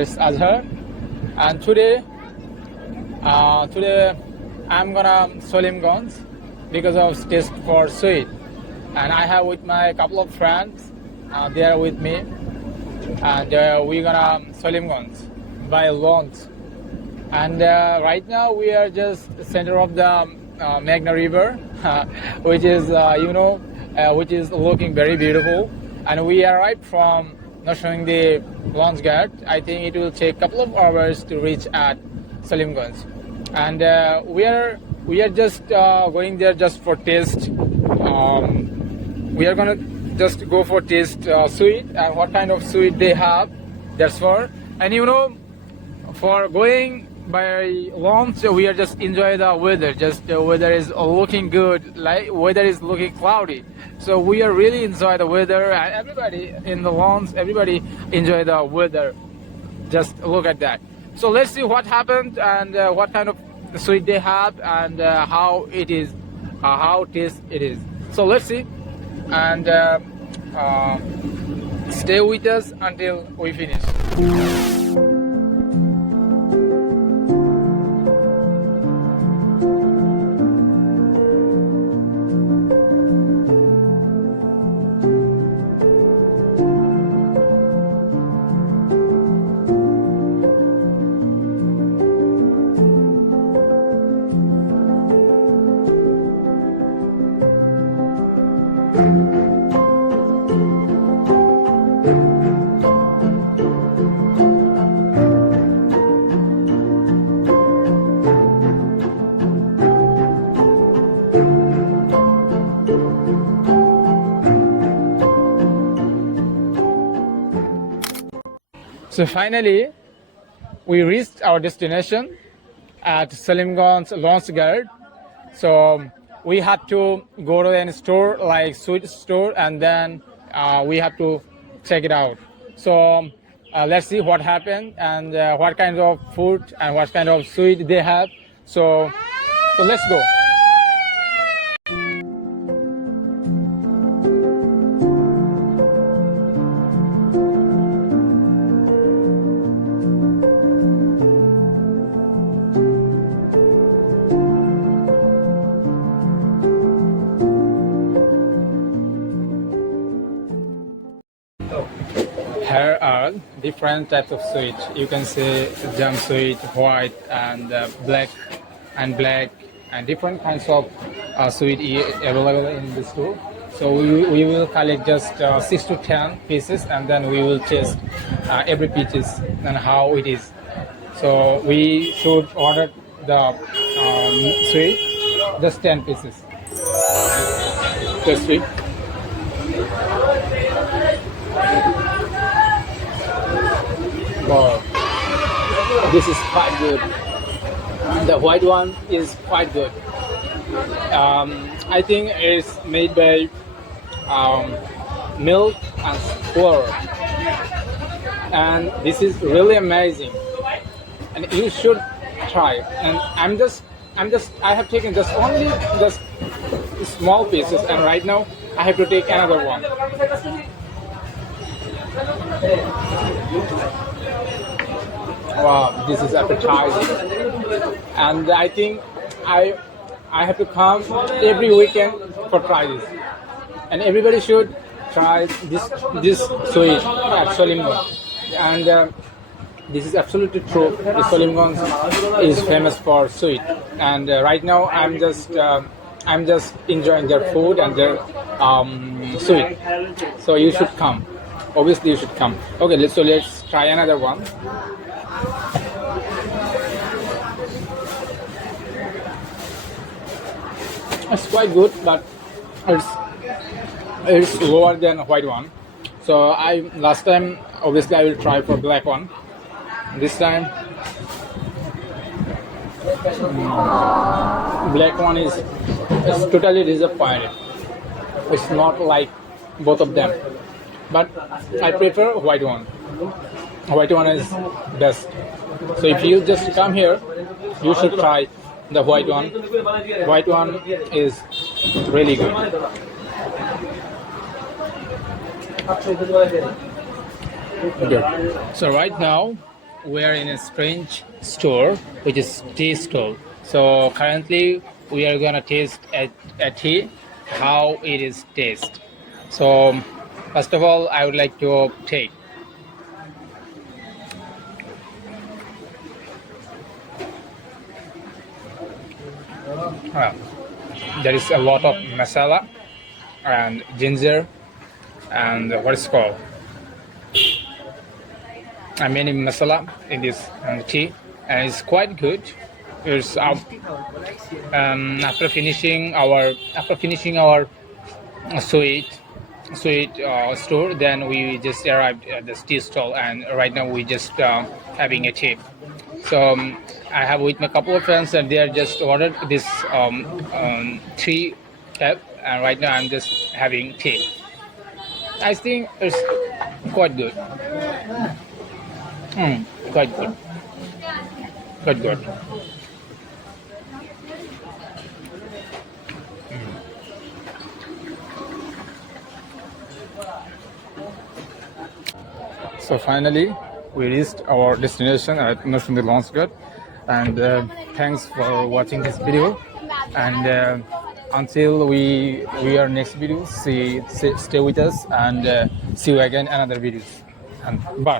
It's Azhar, and today I'm gonna Solimganj because of taste for sweet, and I have with my couple of friends. They are with me, and we're gonna Solimganj by launch. And right now we are just center of the Meghna River, which is which is looking very beautiful. And we arrived from not showing the launch guard. I think it will take a couple of hours to reach at Salimganj. And we are just going there just for taste. We are gonna just go for taste sweet and what kind of sweet they have. That's for. And for going by launch, we are just enjoy the weather. Just the weather is looking good, like weather is looking cloudy. So we are really enjoy the weather, and everybody in the launch, everybody enjoy the weather. Just look at that. So let's see what happened and what kind of sweet they have and how it is, how taste it is. So let's see and stay with us until we finish. So finally, we reached our destination at Salimganj launch guard. So we had to go to a store like sweet store, and then we have to check it out. So let's see what happened and what kind of food and what kind of sweet they have. So let's go. Here are different types of sweet. You can see jam sweet, white, and black, and different kinds of sweet available in the store. So we will collect just 6 to 10 pieces, and then we will taste every pieces and how it is. So we should order the sweet, just 10 pieces. The sweet. Wow, this is quite good. The white one is quite good. I think it's made by milk and flour, and this is really amazing. And you should try. And I have taken just only small pieces, and right now I have to take another one. Wow, this is appetizing, and I think I have to come every weekend for try this, and everybody should try this sweet at Solimganj. And this is absolutely true. The Solimganj is famous for sweet, and right now I'm just enjoying their food and their sweet. So you should come. Obviously, you should come. Okay, let's try another one. It's quite good, but it's lower than white one. So last time obviously I will try for black one. This time black one is totally disappointed. It's not like both of them, but I prefer white one. White one is best. So if you just come here, you should try the white one. White one is really good. Okay. So right now we are in a strange store, which is tea stall. So currently, we are gonna taste a tea, how it is taste. So first of all, I would like to take. Uh, there is a lot of masala and ginger and what is called many masala in this tea, and it's quite good. It's after finishing our sweet store, then we just arrived at the tea stall, and right now we just having a tea. So I have with my couple of friends, and they are just ordered this three cup, and right now I'm just having tea. I think it's quite good. Quite good. Quite good. So finally, we reached our destination at Nursery Launchpad, and thanks for watching this video. And until we are next video, stay with us, and see you again another videos. And bye.